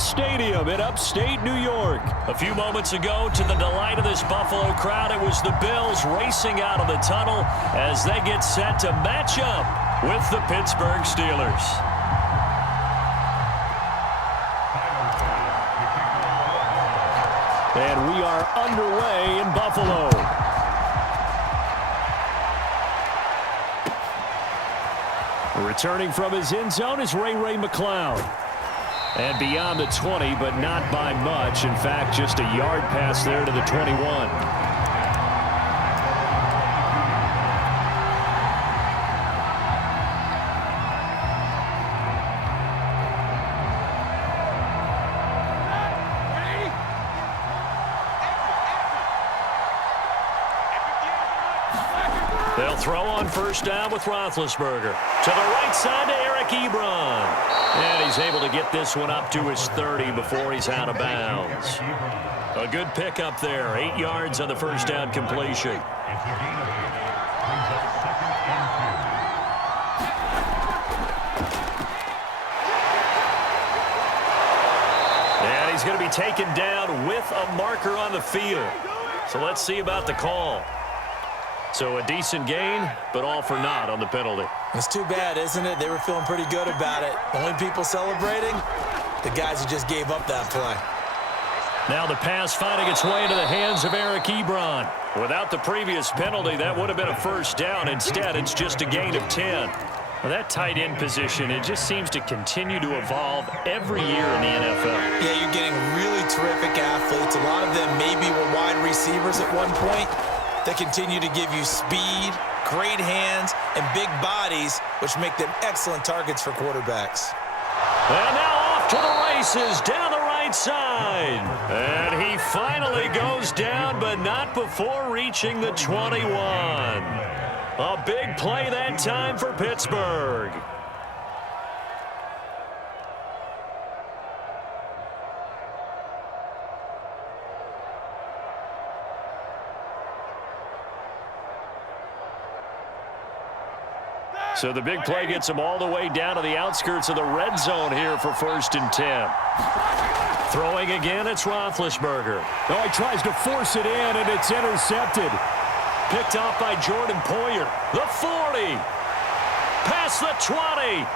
Stadium in upstate New York. A few moments ago, to the delight of this Buffalo crowd, it was the Bills racing out of the tunnel as they get set to match up with the Pittsburgh Steelers. And we are underway in Buffalo. Returning from his end zone is Ray McCloud. And beyond the 20, but not by much. In fact, just a yard pass there to the 21. They'll throw on first down with Roethlisberger. To the right side to Eric Ebron. And he's able to get this one up to his 30 before he's out of bounds. A good pickup there. 8 yards on the first down completion. And he's going to be taken down with a marker on the field. So let's see about the call. So a decent gain, but all for naught on the penalty. It's too bad, isn't it? They were feeling pretty good about it. The only people celebrating, the guys who just gave up that play. Now the pass finding its way into the hands of Eric Ebron. Without the previous penalty, that would have been a first down. Instead, it's just a gain of 10. Well, that tight end position, it just seems to continue to evolve every year in the NFL. Yeah, you're getting really terrific athletes. A lot of them maybe were wide receivers at one point. They continue to give you speed, great hands, and big bodies, which make them excellent targets for quarterbacks. And now off to the races down the right side. And he finally goes down, but not before reaching the 21. A big play that time for Pittsburgh. So the big play gets him all the way down to the outskirts of the red zone here for 1st and 10. Throwing again, it's Roethlisberger. Oh, he tries to force it in, and it's intercepted. Picked off by Jordan Poyer. The 40. Past the 20.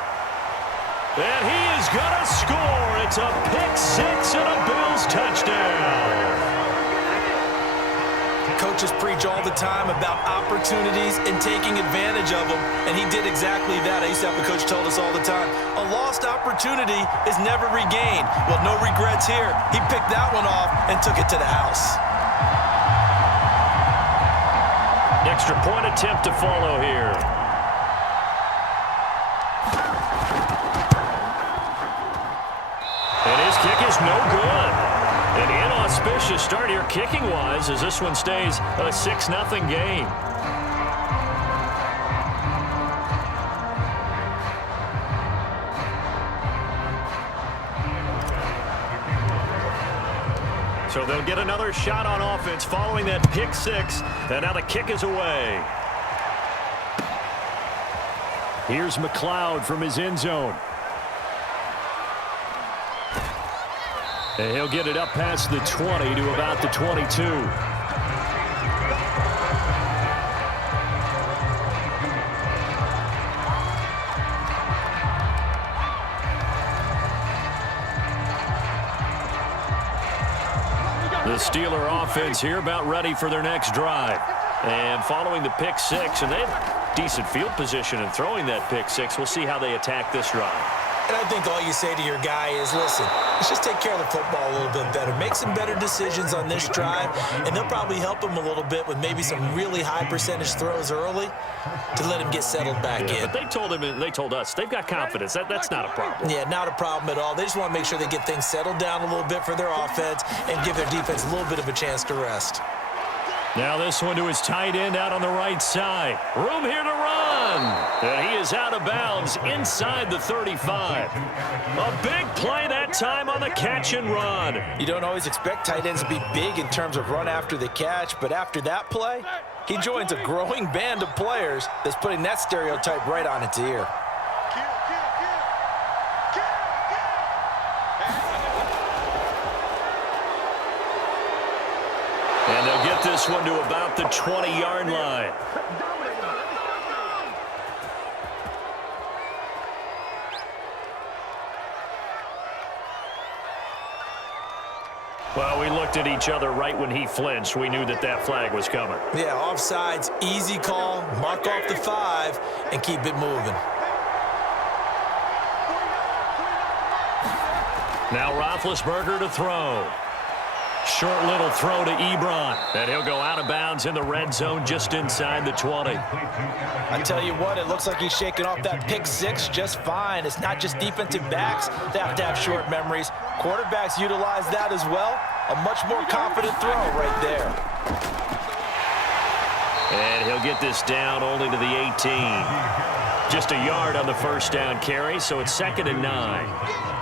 And he is going to score. It's a pick six and a Bills touchdown. Coaches preach all the time about opportunities and taking advantage of them, and he did exactly that. I used to have a coach told us all the time, a lost opportunity is never regained. Well, no regrets here. He picked that one off and took it to the house. Extra point attempt to follow here. And his kick is no good. An inauspicious start here kicking-wise as this one stays a 6-0 game. So they'll get another shot on offense following that pick six, and now the kick is away. Here's McCloud from his end zone. And he'll get it up past the 20 to about the 22. The Steeler offense here about ready for their next drive. And following the pick six, and they have decent field position in throwing that pick six. We'll see how they attack this drive. And I think all you say to your guy is, listen, let's just take care of the football a little bit better. Make some better decisions on this drive, and they'll probably help him a little bit with maybe some really high percentage throws early to let him get settled back in. But they told him, and they told us, they've got confidence. That's not a problem. Yeah, not a problem at all. They just want to make sure they get things settled down a little bit for their offense and give their defense a little bit of a chance to rest. Now this one to his tight end out on the right side. Room here to run. And he is out of bounds inside the 35. A big play that time on the catch and run. You don't always expect tight ends to be big in terms of run after the catch, but after that play, he joins a growing band of players that's putting that stereotype right on its ear. this one to about the 20-yard line. Well, we looked at each other right when he flinched. We knew that that flag was coming. Yeah, offsides, easy call. Mark off the 5 and keep it moving. Now Roethlisberger to throw. Short little throw to Ebron. And he'll go out of bounds in the red zone just inside the 20. I tell you what, it looks like he's shaking off that pick 6 just fine. It's not just defensive backs that have to have short memories. Quarterbacks utilize that as well. A much more confident throw right there. And he'll get this down only to the 18. Just a yard on the first down carry, so it's 2nd and 9.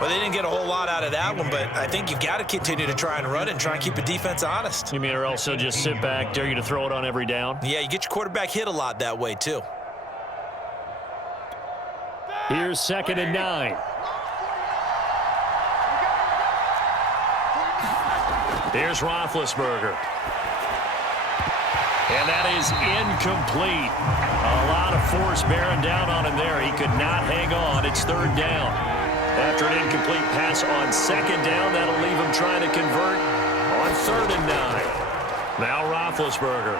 Well, they didn't get a whole lot out of that one, but I think you've got to continue to try and run it and try and keep the defense honest. You mean or else he'll just sit back, dare you to throw it on every down? Yeah, you get your quarterback hit a lot that way, too. Here's 2nd and 9. Here's Roethlisberger. And that is incomplete. A lot of force bearing down on him there. He could not hang on. It's 3rd down. After an incomplete pass on 2nd down, that'll leave him trying to convert on 3rd and 9. Now Roethlisberger.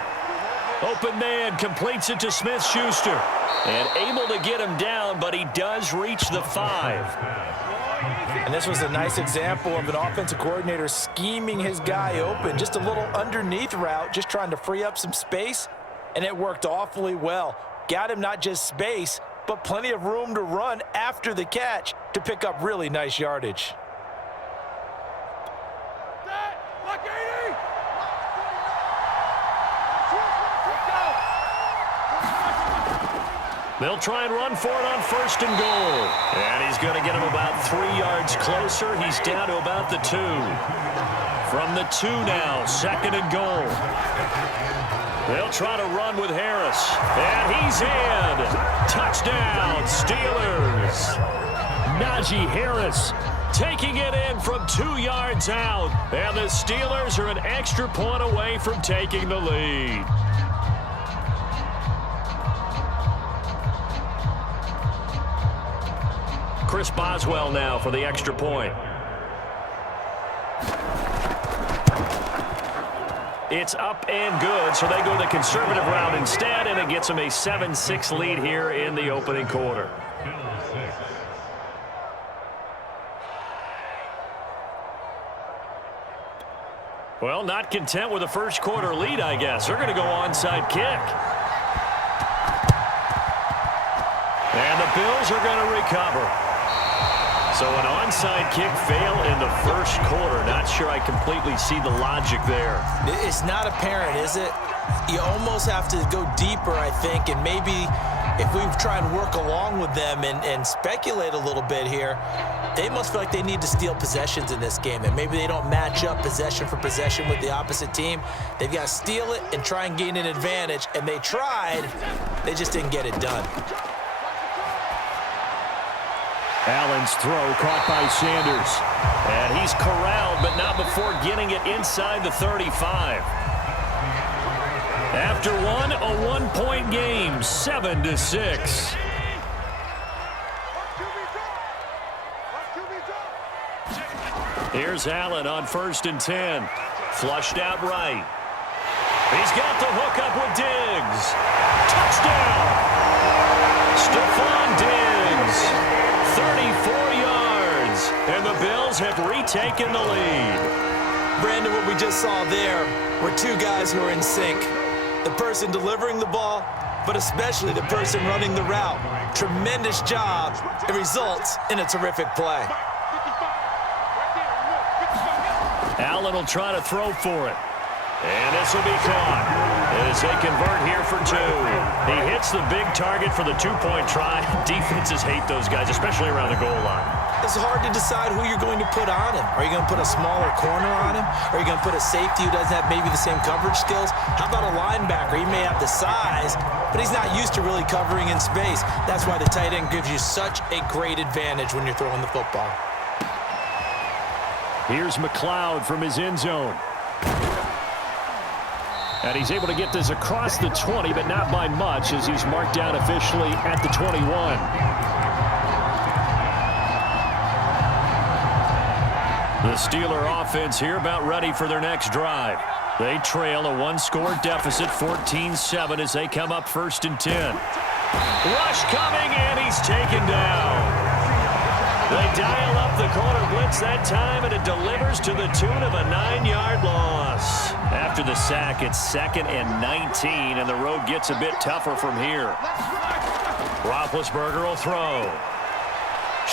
Open man, completes it to Smith-Schuster. And able to get him down, but he does reach the 5. And this was a nice example of an offensive coordinator scheming his guy open. Just a little underneath route, just trying to free up some space, and it worked awfully well. Got him not just space, but plenty of room to run after the catch to pick up really nice yardage. They'll try and run for it on 1st and goal. And he's going to get him about 3 yards closer. He's down to about the 2. From the 2 now, 2nd and goal. They'll try to run with Harris. And he's in. Touchdown, Steelers. Najee Harris taking it in from 2 yards out. And the Steelers are an extra point away from taking the lead. Chris Boswell now for the extra point. It's up and good, so they go the conservative route instead, and it gets them a 7-6 lead here in the opening quarter. Well, not content with a first quarter lead, I guess. They're going to go onside kick. And the Bills are going to recover. So an onside kick fail in the first quarter. Not sure I completely see the logic there. It's not apparent, is it? You almost have to go deeper, I think, and maybe if we try and work along with them and speculate a little bit here, they must feel like they need to steal possessions in this game, and maybe they don't match up possession for possession with the opposite team. They've got to steal it and try and gain an advantage, and they tried. They just didn't get it done. Allen's throw caught by Sanders. And he's corralled, but not before getting it inside the 35. After one, a one-point game, 7-6. Here's Allen on 1st and 10. Flushed out right. He's got the hook up with Diggs. Touchdown! Stephon Diggs. 34 yards, and the Bills have retaken the lead. Brandon, what we just saw there were two guys who are in sync. The person delivering the ball, but especially the person running the route. Tremendous job. It results in a terrific play. Allen will try to throw for it. And this will be caught as they convert here for 2. He hits the big target for the 2-point try. Defenses hate those guys, especially around the goal line. It's hard to decide who you're going to put on him. Are you going to put a smaller corner on him? Are you going to put a safety who doesn't have maybe the same coverage skills? How about a linebacker? He may have the size, but he's not used to really covering in space. That's why the tight end gives you such a great advantage when you're throwing the football. Here's McLeod from his end zone. And he's able to get this across the 20, but not by much as he's marked down officially at the 21. The Steeler offense here about ready for their next drive. They trail a one-score deficit, 14-7, as they come up 1st and 10. Rush coming, and he's taken down. They dial up the corner blitz that time, and it delivers to the tune of a 9-yard loss. After the sack, it's 2nd and 19, and the road gets a bit tougher from here. Roethlisberger will throw.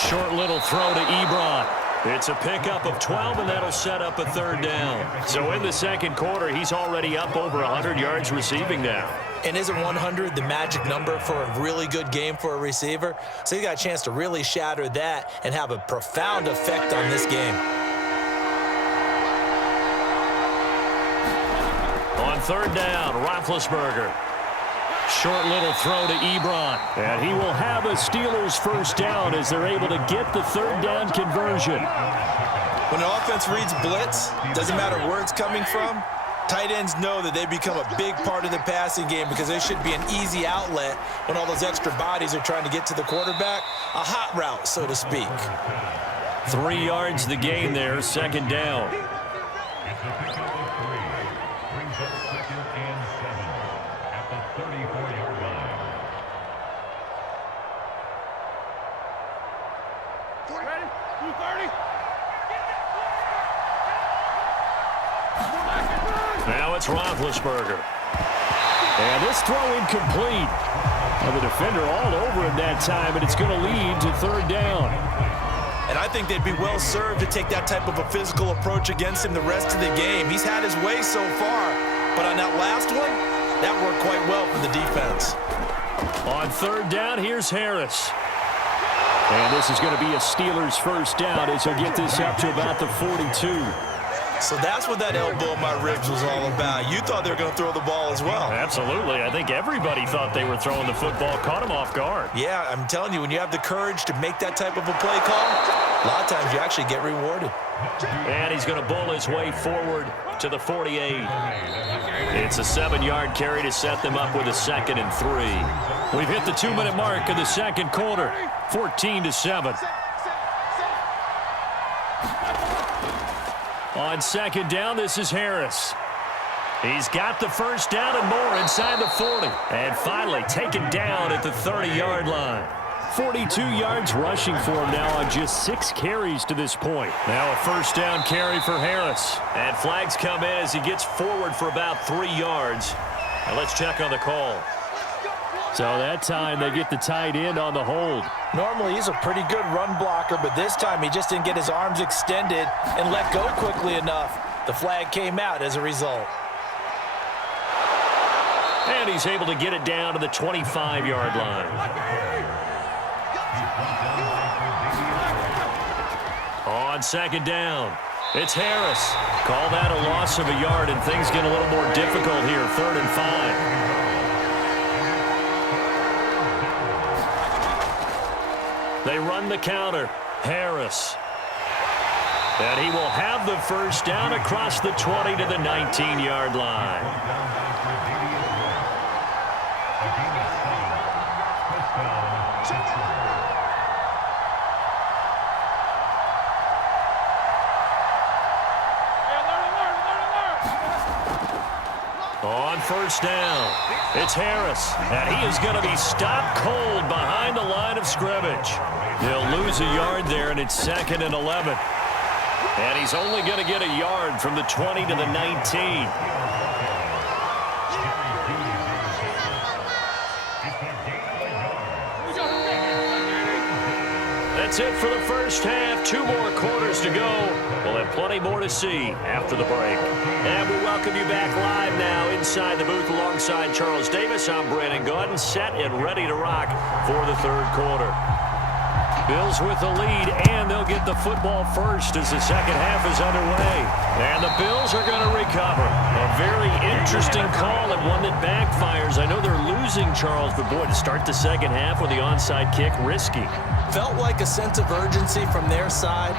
Short little throw to Ebron. It's a pickup of 12, and that'll set up a 3rd down. So in the 2nd quarter, he's already up over 100 yards receiving now. And isn't 100 the magic number for a really good game for a receiver? So he got a chance to really shatter that and have a profound effect on this game. On 3rd down, Roethlisberger. Short little throw to Ebron. And he will have a Steelers 1st down as they're able to get the 3rd down conversion. When an offense reads blitz, doesn't matter where it's coming from, tight ends know that they become a big part of the passing game because they should be an easy outlet when all those extra bodies are trying to get to the quarterback. A hot route, so to speak. 3 yards the gain there, 2nd down. Now it's Roethlisberger. And this throw incomplete. Well, the defender all over him that time, and it's going to lead to 3rd down. And I think they'd be well served to take that type of a physical approach against him the rest of the game. He's had his way so far, but on that last one, that worked quite well for the defense. On 3rd down, here's Harris. And this is going to be a Steelers 1st down as he'll get this up to about the 42. So that's what that elbow in my ribs was all about. You thought they were going to throw the ball as well. Absolutely. I think everybody thought they were throwing the football. Caught him off guard. Yeah, I'm telling you, when you have the courage to make that type of a play call, a lot of times you actually get rewarded. And he's going to bull his way forward to the 48. It's a 7-yard carry to set them up with a 2nd and 3. We've hit the 2-minute mark of the 2nd quarter, 14-7. On 2nd down, this is Harris. He's got the 1st down and more inside the 40. And finally taken down at the 30-yard line. 42 yards rushing for him now on just 6 carries to this point. Now a 1st down carry for Harris. And flags come in as he gets forward for about 3 yards. Now let's check on the call. So that time they get the tight end on the hold. Normally he's a pretty good run blocker, but this time he just didn't get his arms extended and let go quickly enough. The flag came out as a result. And he's able to get it down to the 25-yard line. On 2nd down, it's Harris. Call that a loss of a yard, and things get a little more difficult here, 3rd and 5. They run the counter. Harris. And he will have the 1st down across the 20 to the 19-yard line. On 1st down, it's Harris, and he is going to be stopped cold behind the line of scrimmage. He'll lose a yard there, and it's 2nd and 11. And he's only going to get a yard from the 20 to the 19. That's it for the 1st half. 2 more quarters to go. We'll have plenty more to see after the break. And we welcome you back live now inside the booth alongside Charles Davis. I'm Brandon Gordon, set and ready to rock for the 3rd quarter. Bills with the lead, and they'll get the football first as the 2nd half is underway. And the Bills are going to recover. A very interesting call and one that backfires. I know they're losing, Charles, but boy, to start the 2nd half with the onside kick, risky. Felt like a sense of urgency from their side,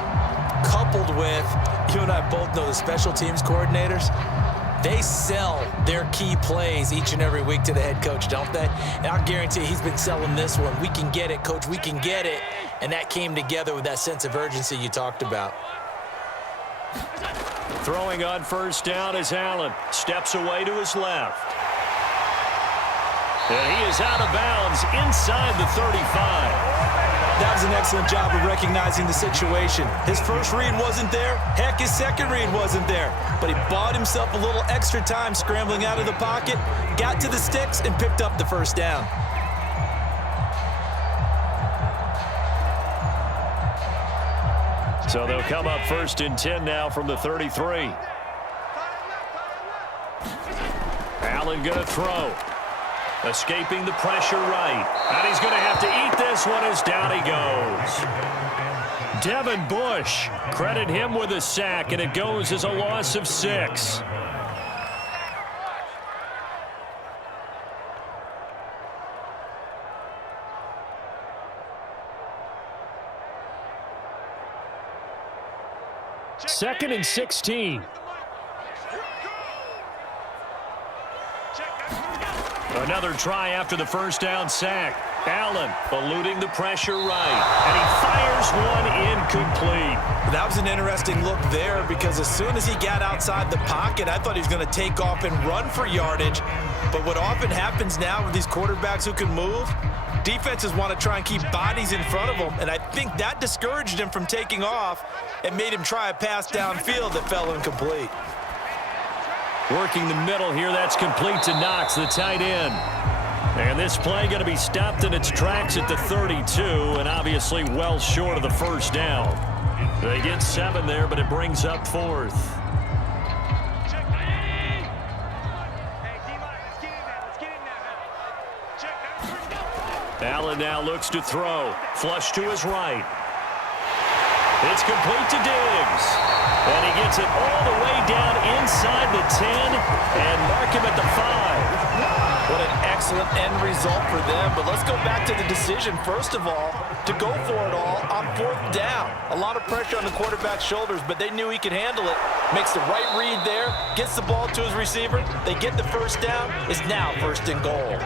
coupled with, you and I both know the special teams coordinators, They sell their key plays each and every week to the head coach, don't they? And I guarantee he's been selling this one. We can get it, coach, we can get it. And that came together with that sense of urgency you talked about. Throwing on first down is Allen. Steps away to his left. And he is out of bounds inside the 35. That was an excellent job of recognizing the situation. His first read wasn't there. Heck, his second read wasn't there. But he bought himself a little extra time scrambling out of the pocket, got to the sticks, and picked up the first down. So they'll come up first and 10 now from the 33. Allen going to throw. Escaping the pressure right. And he's going to have to eat this one as down he goes. Devin Bush, credit him with a sack, and it goes as a loss of 6. Second and 16. Another try after the first down sack. Allen eluding the pressure right. And he fires one incomplete. That was an interesting look there because as soon as he got outside the pocket, I thought he was going to take off and run for yardage. But what often happens now with these quarterbacks who can move, defenses want to try and keep bodies in front of them. And I think that discouraged him from taking off and made him try a pass downfield that fell incomplete. Working the middle here, that's complete to Knox, the tight end. And this play going to be stopped in its tracks at the 32, and obviously well short of the first down. They get 7 there, but it brings up 4th. Allen now looks to throw. Flush to his right. It's complete to Diggs. And he gets it all the way down inside the 10 and mark him at the 5. What an excellent end result for them. But let's go back to the decision, first of all, to go for it all on 4th down. A lot of pressure on the quarterback's shoulders, but they knew he could handle it. Makes the right read there, gets the ball to his receiver. They get the first down. It's now 1st and goal.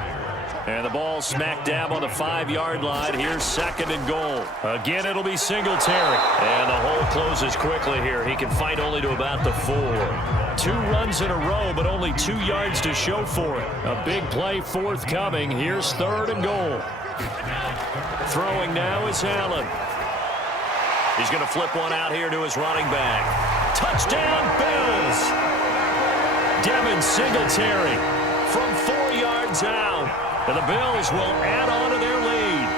And the ball smack dab on the 5-yard line. Here's 2nd and goal. Again, it'll be Singletary. And the hole closes quickly here. He can fight only to about the 4. 2 runs in a row, but only 2 yards to show for it. A big play forthcoming. Here's 3rd and goal. Throwing now is Allen. He's going to flip one out here to his running back. Touchdown, Bills! Devin Singletary from 4 yards out. And the Bills will add on to their lead.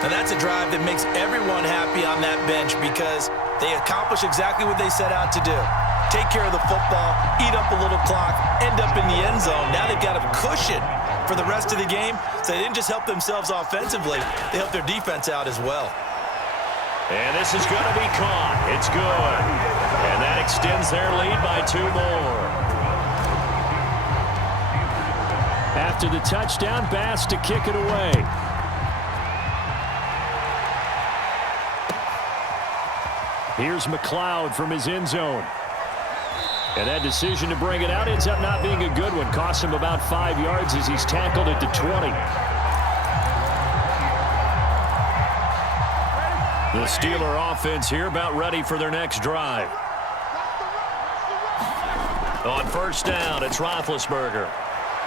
And that's a drive that makes everyone happy on that bench because they accomplish exactly what they set out to do. Take care of the football, eat up a little clock, end up in the end zone. Now they've got a cushion for the rest of the game. So they didn't just help themselves offensively, they helped their defense out as well. And this is going to be caught. It's good. And that extends their lead by 2 more. After the touchdown, Bass to kick it away. Here's McLeod from his end zone. And that decision to bring it out ends up not being a good one. Costs him about 5 yards as he's tackled at the 20. The Steeler offense here about ready for their next drive. On first down, it's Roethlisberger.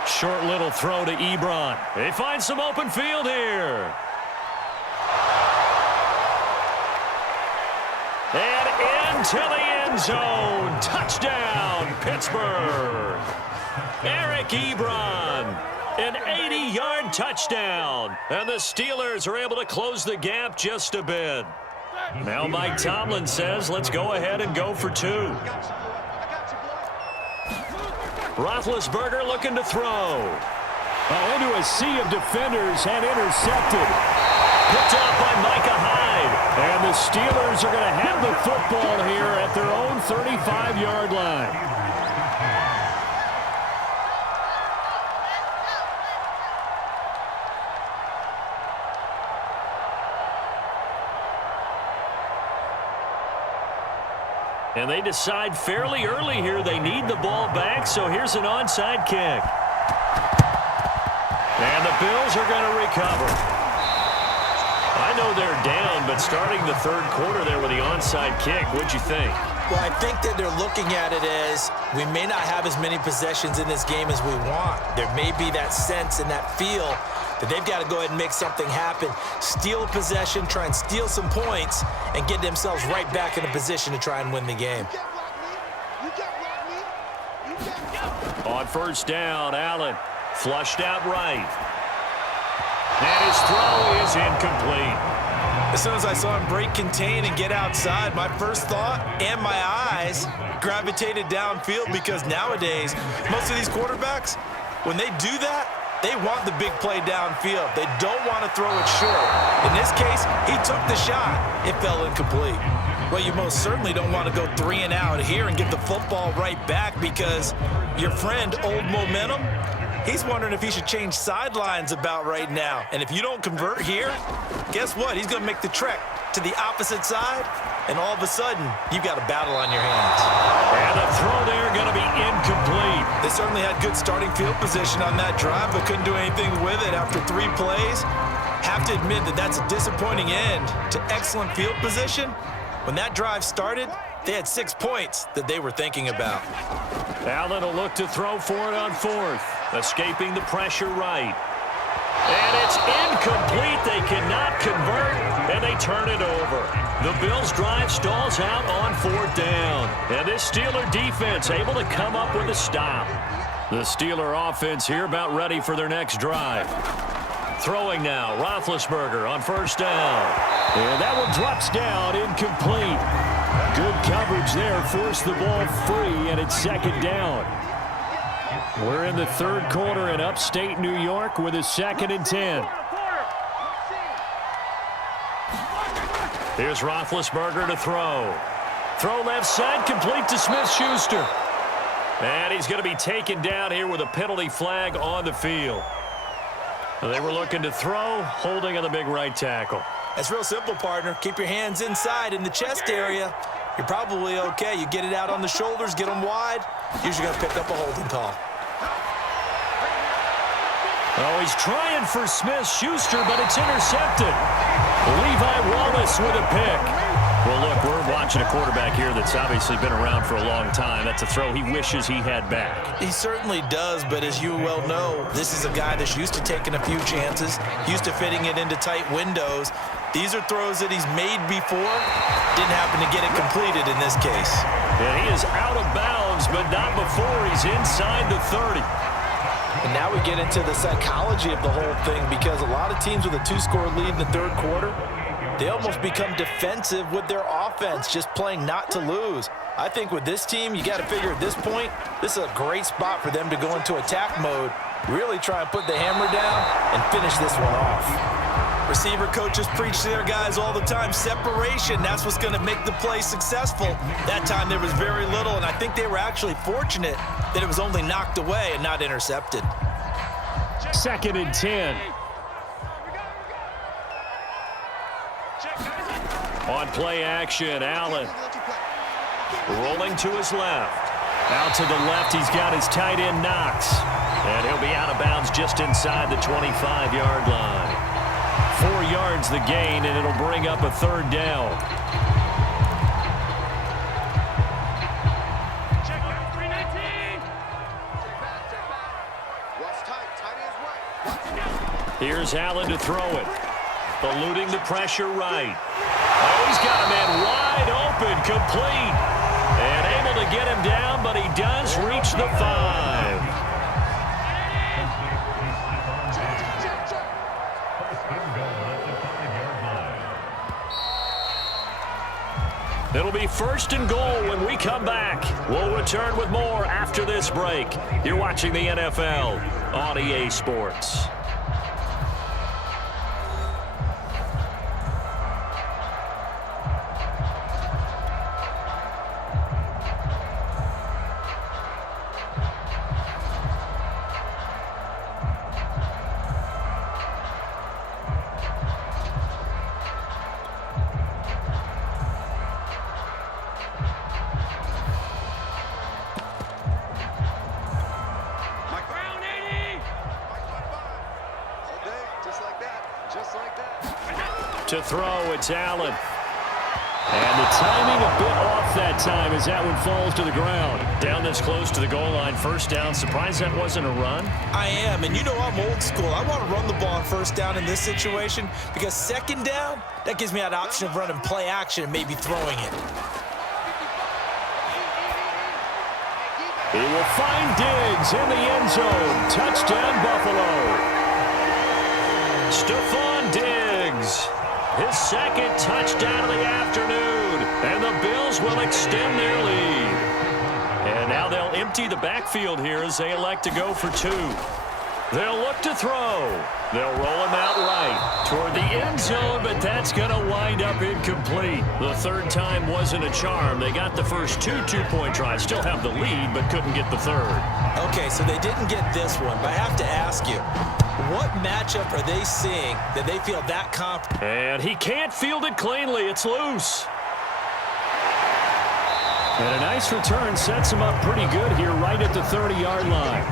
Short little throw to Ebron. They find some open field here. And into the end zone. Touchdown, Pittsburgh. Eric Ebron. An 80-yard touchdown. And the Steelers are able to close the gap just a bit. Now Mike Tomlin says, let's go ahead and go for 2. Roethlisberger looking to throw. Into a sea of defenders and intercepted. Picked off by Micah Hyde. And the Steelers are going to have the football here at their own 35-yard line. And they decide fairly early here they need the ball back, so here's an onside kick. And the Bills are going to recover. I know they're down, but starting the third quarter there with the onside kick, what'd you think? Well, I think that they're looking at it as we may not have as many possessions in this game as we want. There may be that sense and that feel that they've got to go ahead and make something happen, steal a possession, try and steal some points, and get themselves right back in a position to try and win the game. On first down, Allen flushed out right. And his throw is incomplete. As soon as I saw him break contain and get outside, my first thought and my eyes gravitated downfield, because nowadays, most of these quarterbacks, when they do that, they want the big play downfield. They don't want to throw it short. In this case, he took the shot. It fell incomplete. Well, you most certainly don't want to go 3 and out here and get the football right back, because your friend, Old Momentum, he's wondering if he should change sidelines about right now. And if you don't convert here, guess what? He's going to make the trek to the opposite side, and all of a sudden, you've got a battle on your hands. And the throw there going to be incomplete. They certainly had good starting field position on that drive, but couldn't do anything with it after 3 plays. Have to admit that that's a disappointing end to excellent field position. When that drive started, they had 6 points that they were thinking about. Allen will look to throw for it on fourth. Escaping the pressure right. And it's incomplete. They cannot convert, and they turn it over. The Bills' drive stalls out on fourth down. And this Steeler defense able to come up with a stop. The Steeler offense here about ready for their next drive. Throwing now, Roethlisberger on first down. And that one drops down, incomplete. Good coverage there, forced the ball free, and it's second down. We're in the third quarter in upstate New York with a 2nd and 10. Here's Roethlisberger to throw. Throw left side, complete to Smith-Schuster. And he's going to be taken down here with a penalty flag on the field. They were looking to throw, holding on the big right tackle. That's real simple, partner. Keep your hands inside in the chest area. You're probably okay. You get it out on the shoulders, get them wide. Usually going to pick up a holding call. Oh, he's trying for Smith-Schuster, but it's intercepted. Levi Wallace with a pick. Well, look, we're watching a quarterback here that's obviously been around for a long time. That's a throw he wishes he had back. He certainly does, but as you well know, this is a guy that's used to taking a few chances, used to fitting it into tight windows. These are throws that he's made before. Didn't happen to get it completed in this case. And he is out of bounds, but not before he's inside the 30. And now we get into the psychology of the whole thing, because a lot of teams with a 2-score lead in the third quarter, they almost become defensive with their offense, just playing not to lose. I think with this team, you got to figure at this point, this is a great spot for them to go into attack mode, really try and put the hammer down and finish this one off. Receiver coaches preach to their guys all the time, separation, that's what's going to make the play successful. That time there was very little, and I think they were actually fortunate that it was only knocked away and not intercepted. 2nd and 10. On play action, Allen rolling to his left. Out to the left, he's got his tight end Knox. And he'll be out of bounds just inside the 25-yard line. 4 yards the gain, and it'll bring up a third down. Here's Allen to throw it. Eluding the pressure right. Oh, he's got a man wide open, complete. And able to get him down, but he does reach the 5. It'll be 1st and goal when we come back. We'll return with more after this break. You're watching the NFL on EA Sports. To throw, it's Allen. And the timing a bit off that time as that one falls to the ground. Down this close to the goal line, first down. Surprised that wasn't a run? I am, and you know I'm old school. I want to run the ball on first down in this situation because second down, that gives me that option of running play action and maybe throwing it. He will find Diggs in the end zone. Touchdown, Buffalo. Stephon Diggs. His second touchdown of the afternoon. And the Bills will extend their lead. And now they'll empty the backfield here as they elect to go for two. They'll look to throw. They'll roll him out right toward the end zone, but that's going to wind up incomplete. The third time wasn't a charm. They got the first two-point tries. Still have the lead, but couldn't get the third. Okay, so they didn't get this one, but I have to ask you, what matchup are they seeing that they feel that confident? And he can't field it cleanly. It's loose. And a nice return sets him up pretty good here right at the 30-yard line.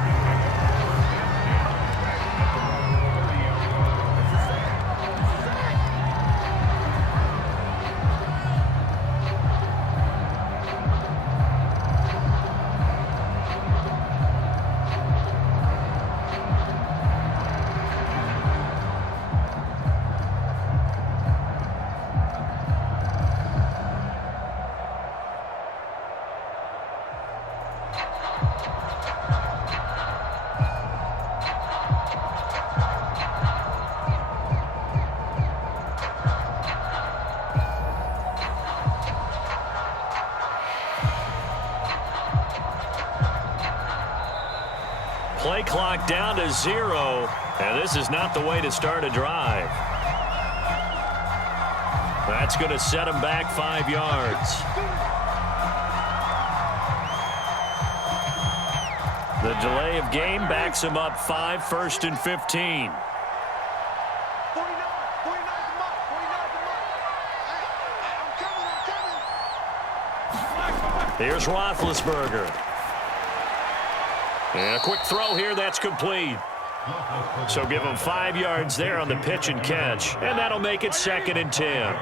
Play clock down to 0, and this is not the way to start a drive. That's going to set him back 5 yards. The delay of game backs him up 5, 1st and 15. Here's Roethlisberger. And a quick throw here, that's complete. So give him 5 yards there on the pitch and catch. And that'll make it 2nd and 10.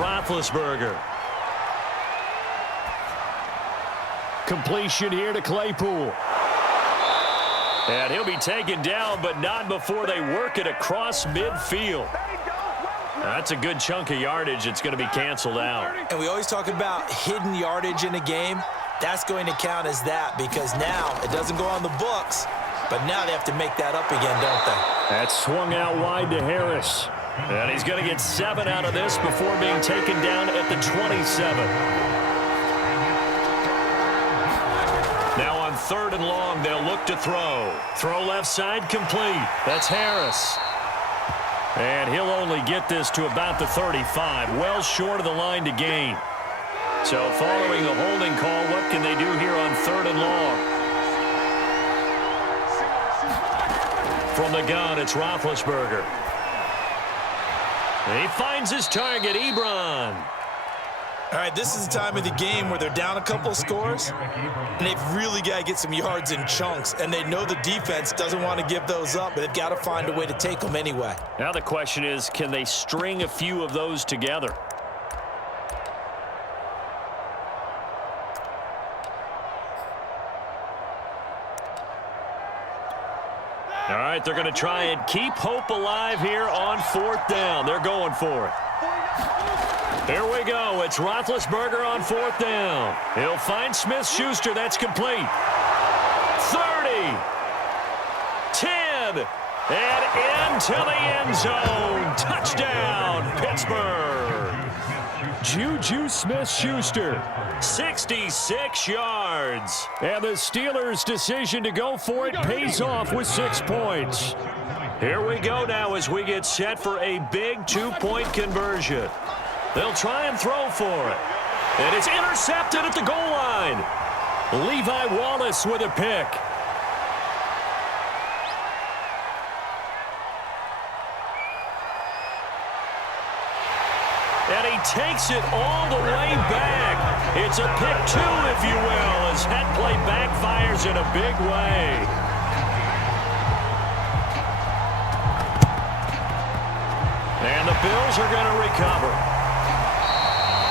Roethlisberger. Completion here to Claypool. And he'll be taken down, but not before they work it across midfield. That's a good chunk of yardage. It's going to be canceled out. And we always talk about hidden yardage in a game. That's going to count as that because now it doesn't go on the books, but now they have to make that up again, don't they? That's swung out wide to Harris. And he's going to get 7 out of this before being taken down at the 27. Now on 3rd and long, they'll look to throw. Throw left side complete. That's Harris. And he'll only get this to about the 35, well short of the line to gain. So following the holding call, what can they do here on 3rd and long? From the gun, it's Roethlisberger. And he finds his target, Ebron. All right, this is the time of the game where they're down a couple of scores, and they've really got to get some yards in chunks, and they know the defense doesn't want to give those up, but they've got to find a way to take them anyway. Now the question is, can they string a few of those together? All right, they're going to try and keep hope alive here on 4th down. They're going for it. Here we go. It's Roethlisberger on 4th down. He'll find Smith-Schuster. That's complete. 30. 10. And into the end zone. Touchdown, Pittsburgh. Juju Smith-Schuster. 66 yards. And the Steelers' decision to go for it pays off with 6 points. Here we go now as we get set for a big 2-point conversion. They'll try and throw for it. And it's intercepted at the goal line. Levi Wallace with a pick. And he takes it all the way back. It's a pick 2, if you will, as that play backfires in a big way. Bills are going to recover.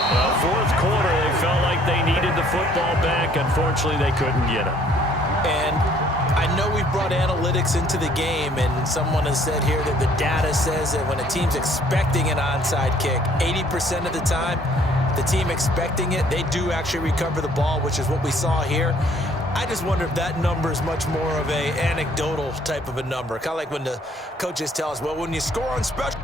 Well, fourth quarter, they felt like they needed the football back. Unfortunately, they couldn't get it. And I know we've brought analytics into the game, and someone has said here that the data says that when a team's expecting an onside kick, 80% of the time, the team expecting it, they do actually recover the ball, which is what we saw here. I just wonder if that number is much more of a anecdotal type of a number. Kind of like when the coaches tell us, well, when you score on special